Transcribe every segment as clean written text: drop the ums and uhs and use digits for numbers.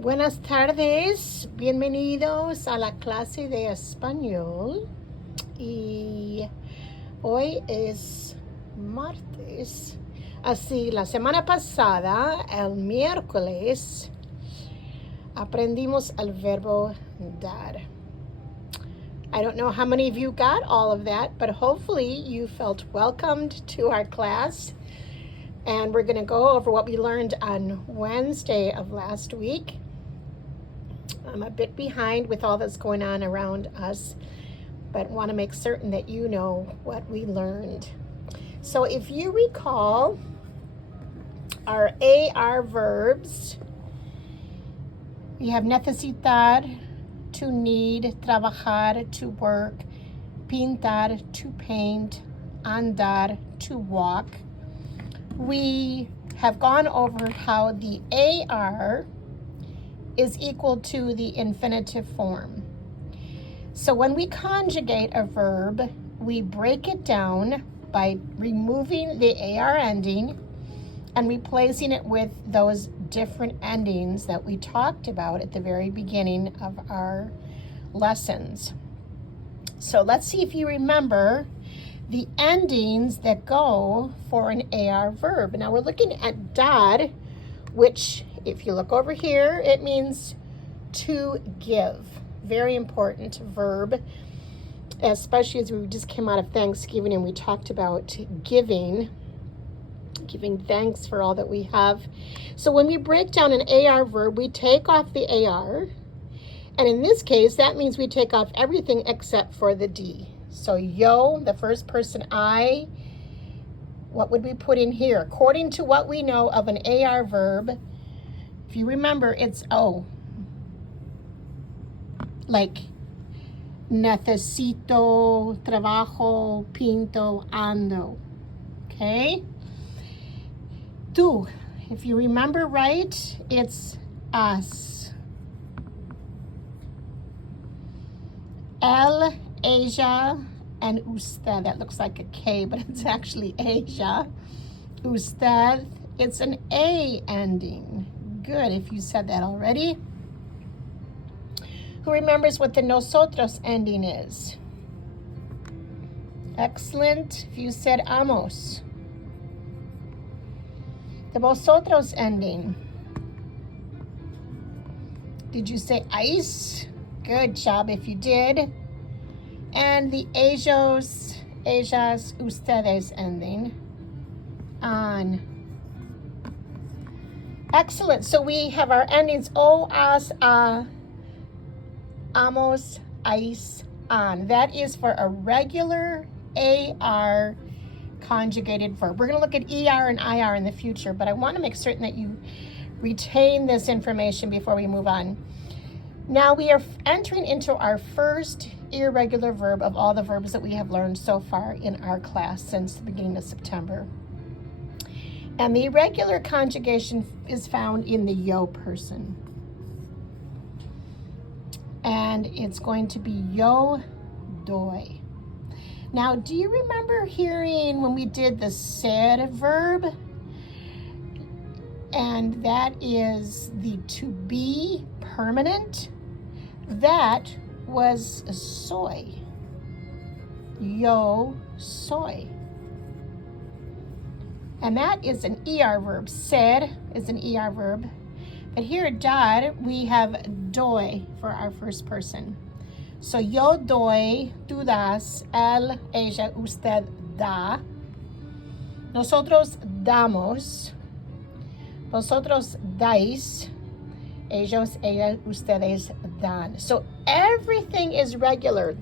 Buenas tardes, bienvenidos a la clase de español. Y hoy es martes. Así, la semana pasada, el miércoles, aprendimos el verbo dar. I don't know how many of you got all of that, but hopefully you felt welcomed to our class. And we're going to go over what we learned on Wednesday of last week. I'm a bit behind with all that's going on around us, but want to make certain that you know what we learned. So if you recall, our AR verbs, we have necesitar, to need, trabajar, to work, pintar, to paint, andar, to walk. We have gone over how the AR is equal to the infinitive form. So when we conjugate a verb, we break it down by removing the AR ending and replacing it with those different endings that we talked about at the very beginning of our lessons. So let's see if you remember the endings that go for an AR verb. Now we're looking at dar, which if you look over here, it means to give. Very important verb, especially as we just came out of Thanksgiving and we talked about giving thanks for all that we have. So when we break down an AR verb, we take off the AR, and in this case, that means we take off everything except for the D. So yo, the first person I, what would we put in here? According to what we know of an AR verb, if you remember, it's O. Like necesito, trabajo, pinto, ando. Okay? Tú, if you remember right, it's us. El, Asia, and usted. That looks like a K, but it's actually Asia. Usted, it's an A ending. Good, if you said that already. Who remembers what the nosotros ending is? Excellent. If you said amos. The vosotros ending. Did you say ice? Good job if you did. And the ellos, ellas, ustedes ending. On. Excellent. So we have our endings o, as, a, amos, ice, on. That is for a regular AR conjugated verb. We're going to look at ER and IR in the future, but I want to make certain that you retain this information before we move on. Now we are entering into our first irregular verb of all the verbs that we have learned so far in our class since the beginning of September. And the irregular conjugation is found in the yo person. And it's going to be yo doy. Now, do you remember hearing when we did the ser verb? And that is the to be permanent. That was soy. Yo soy. And that is an ER verb. Ser is an ER verb. But here at dar, we have doy for our first person. So yo doy, tú das, él, ella, usted da. Nosotros damos. Vosotros dais. Ellos, ella, ustedes dan. So everything is regular.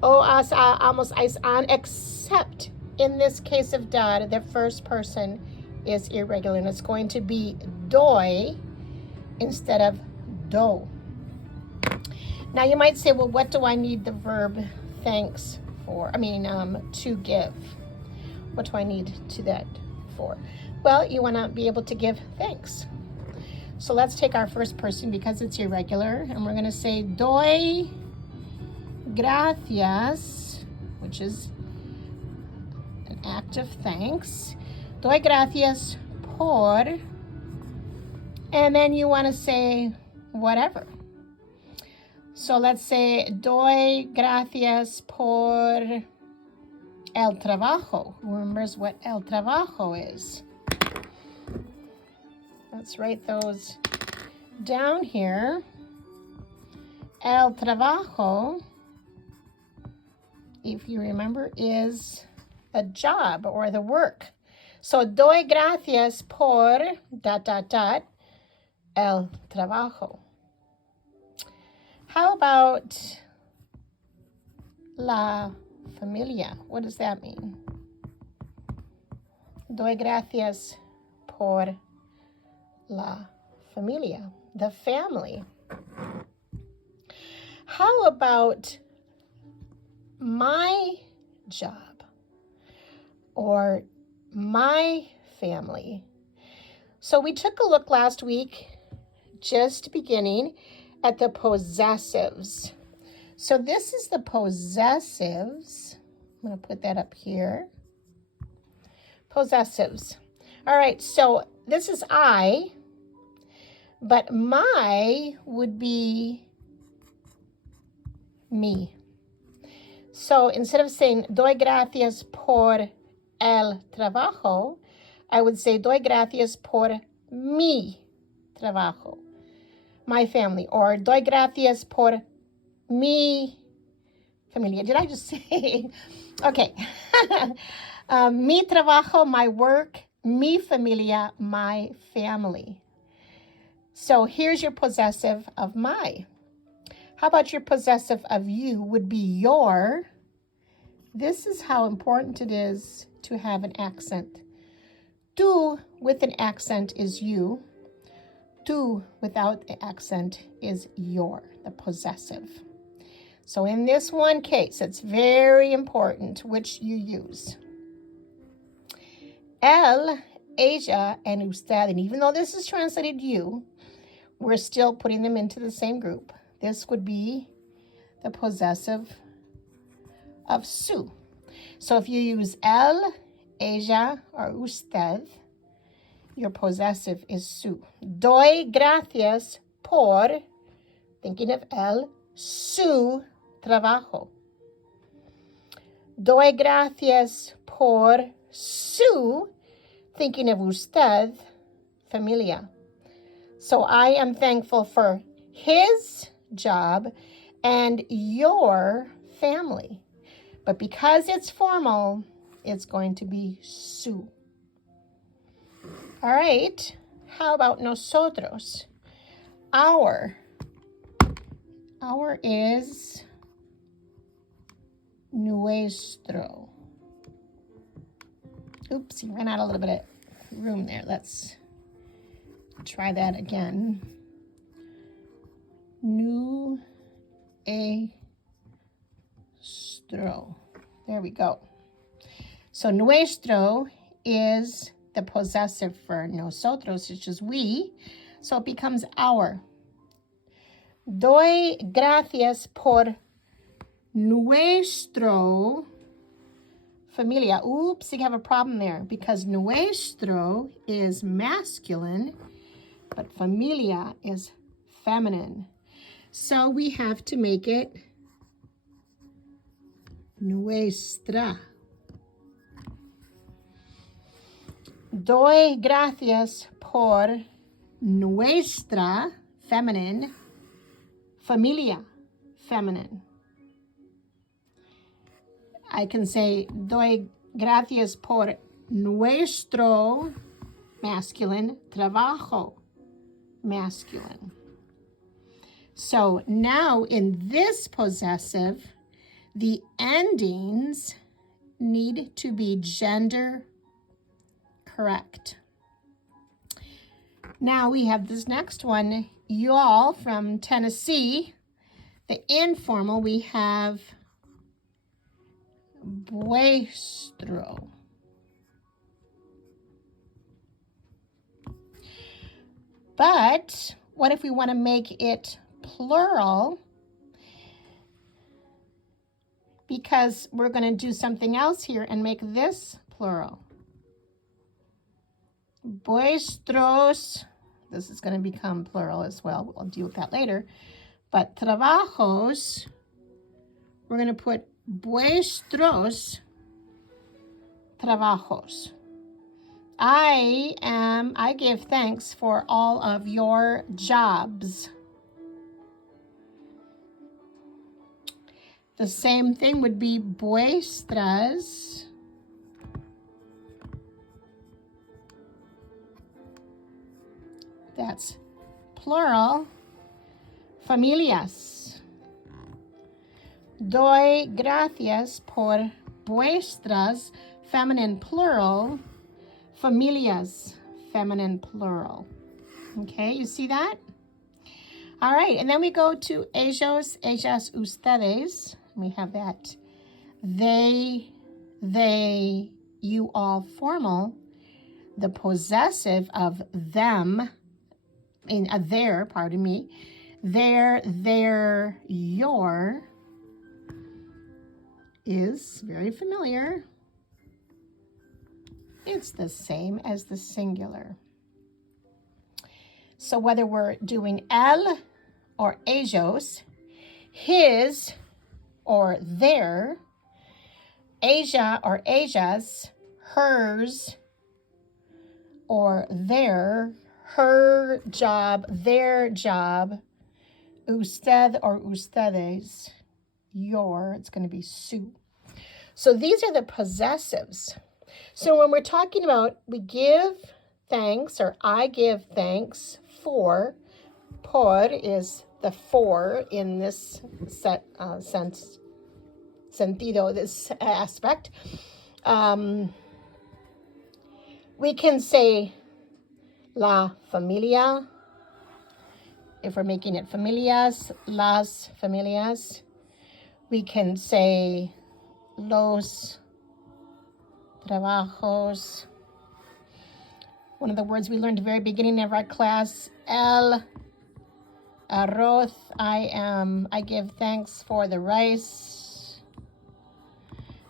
O, as, a, amos, ais, an, except in this case of dar, the first person is irregular, and it's going to be doy instead of do. Now you might say, well, what do I need the verb thanks for? To give. What do I need to that for? Well, you want to be able to give thanks. So let's take our first person because it's irregular, and we're going to say doy gracias, which is an act of thanks. Doy gracias por And then you want to say whatever. So let's say, doy gracias por el trabajo. Who remembers what el trabajo is? Let's write those down here. El trabajo, if you remember, is a job or the work. So, doy gracias por el trabajo. How about la familia? What does that mean? Doy gracias por la familia, the family. How about my job or my family? So we took a look last week, just beginning, at the possessives. So this is the possessives. I'm going to put that up here. Possessives. All right, so this is I, but my would be me. So instead of saying, doy gracias por el trabajo, I would say, doy gracias por mi trabajo, my family, or doy gracias por mi familia. Did I just say? Okay. Mi trabajo, my work, mi familia, my family. So here's your possessive of my. How about your possessive of you would be your. This is how important it is to have an accent. Tu with an accent is you. Tu without an accent is your, the possessive. So in this one case, it's very important which you use. Él, ella, and usted. And even though this is translated you, we're still putting them into the same group. This would be the possessive of su. So if you use él, ella, or usted, your possessive is su. Doy gracias por, thinking of él, su trabajo. Doy gracias por su, thinking of usted, familia. So I am thankful for his job and your family. But because it's formal, it's going to be su. All right. How about nosotros? Our. Our is nuestro. Oops, you ran out a little bit of room there. Let's try that again. Nuestro. There we go. So nuestro is the possessive for nosotros, which is we. So it becomes our. Doy gracias por nuestro familia. Oops, you have a problem there because nuestro is masculine, but familia is feminine. So we have to make it nuestra. Doy gracias por nuestra, feminine, familia, feminine. I can say, doy gracias por nuestro, masculine, trabajo, masculine. So now in this possessive, the endings need to be gender correct. Now we have this next one, y'all from Tennessee. The informal, we have vuestro. But what if we want to make it plural? Because we're going to do something else here and make this plural. Vuestros This is going to become plural as well. We'll deal with that later. But trabajos, we're going to put vuestros trabajos. I give thanks for all of your jobs. The same thing would be vuestras. That's plural. Familias. Doy gracias por vuestras, feminine plural. Familias, feminine plural. Okay, you see that? All right, and then we go to ellos, ellas, ustedes. We have that. They, you all formal. The possessive of them, their, pardon me. Their, your is very familiar. It's the same as the singular. So whether we're doing él or ellos, his or their, ella or ellas, hers or their, her job, their job, usted or ustedes, your, it's going to be su. So these are the possessives. So when we're talking about we give thanks, or I give thanks for, por is the for in this sentido, this aspect. We can say la familia. If we're making it familias, las familias. We can say los trabajos. One of the words we learned at the very beginning of our class, el arroz. I give thanks for the rice.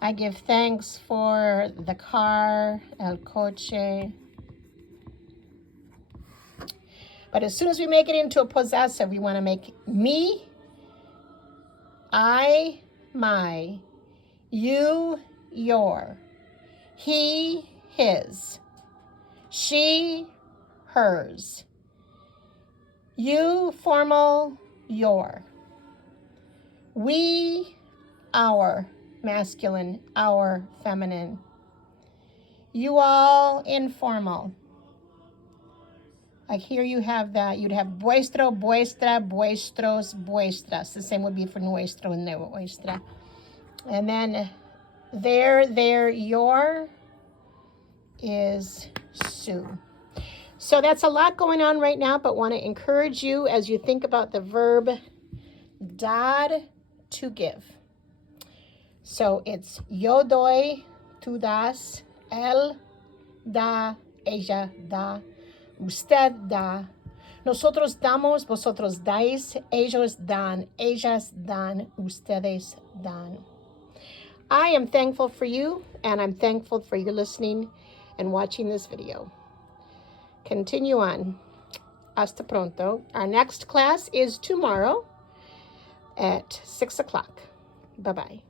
I give thanks for the car, el coche. But as soon as we make it into a possessive, we want to make me, I, my, you, your, he, his, she, hers, you, formal, your, we, our, masculine, our, feminine, you all, informal. Like here you have that, you'd have vuestro, vuestra, vuestros, vuestras. The same would be for nuestro and nuestra. And then their, your is su. So that's a lot going on right now, but want to encourage you as you think about the verb dar, to give. So it's yo doy, tú das, él da, ella da, usted da, nosotros damos, vosotros dais, ellos dan, ellas dan, ustedes dan. I am thankful for you, and I'm thankful for you listening and watching this video. Continue on. Hasta pronto. Our next class is tomorrow at 6 o'clock. Bye-bye.